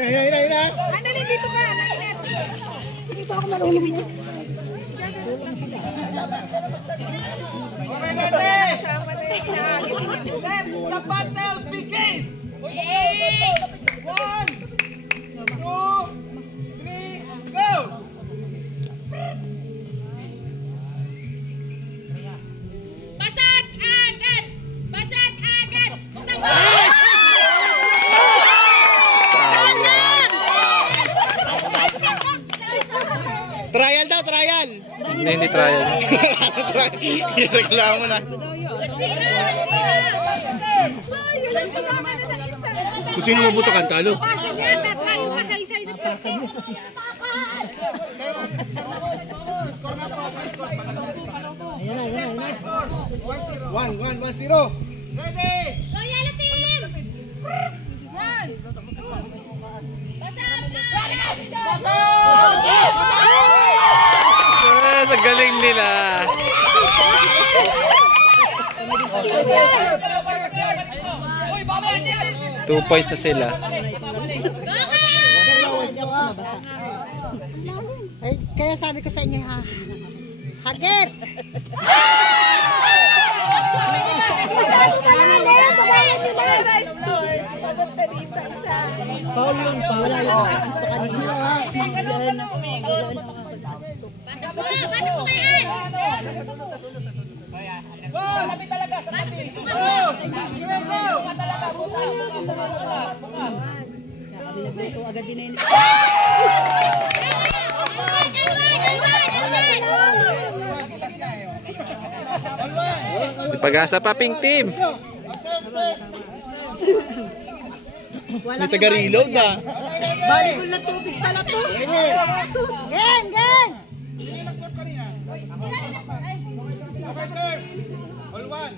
Ano na dito ka? Dito ako marunong. Okay, Nantes! Let the battle begin! 1, 2, 3, go! Basag agad! Basag agad! Trial daw, trial! Hindi trial. Reklamo na. Kung sino mabutukan, talo. One, 1-0. Ready? Loyal team! Sa galing nila. 2 points na sila. Ay, kaya sabi ko sa inyo, ha? Hagit! Paul yun, wala lang. Bata po kayan! Go! Sabi talaga, sabi. Go! Ito agad din na Pag-asa pa, pink team. May taga-reload na. Volleyball na tubig pala to. Gen! Gen! Okay, sir. All one.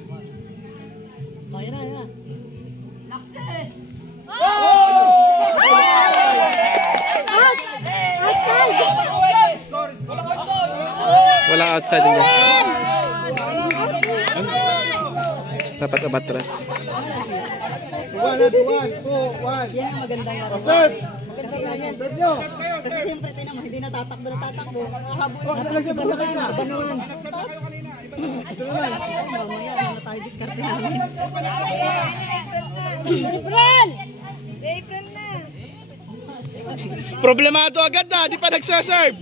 Walang outside nila. Dapat abatras. 1, 2, 1. Yan ang magandang laro. Serve! Maganda nga yan. Serve nyo! Kasi siyempre, tinan mo, hindi natatakbo. Habol. Mamaya, na tayo diskarte namin. Efren! Efren na! Problemado agad na, di pa nagsaserve!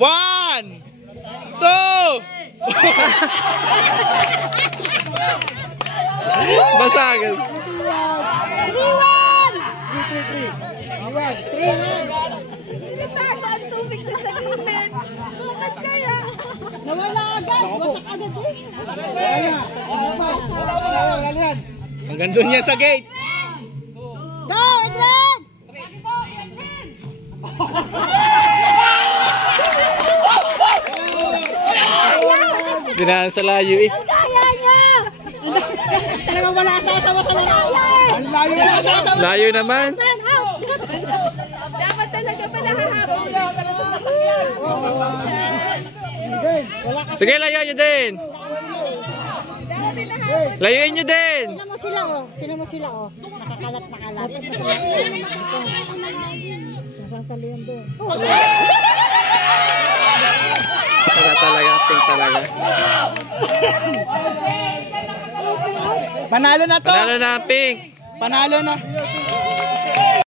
One! Two! Basagan. 3-1! Tinatago ang tubig na sa gilid. Bukas kaya. Nawala agad! Wasak agad eh! Hanggang doon yan sa gate! Go, Edwin! Dinaan sa layo eh. Kaya niya! Talagang wala asasawa sa laro. Layo naman. Dapat talaga pa nakahabol. Sige, layo nyo din. Layuin nyo din. Tinan mo sila, oh. Tinan mo sila, oh. Nakakalat na kalat. Nasasalihan doon. Wala talaga, pink talaga. Panalo na to! Panalo na, pink. Panalo na!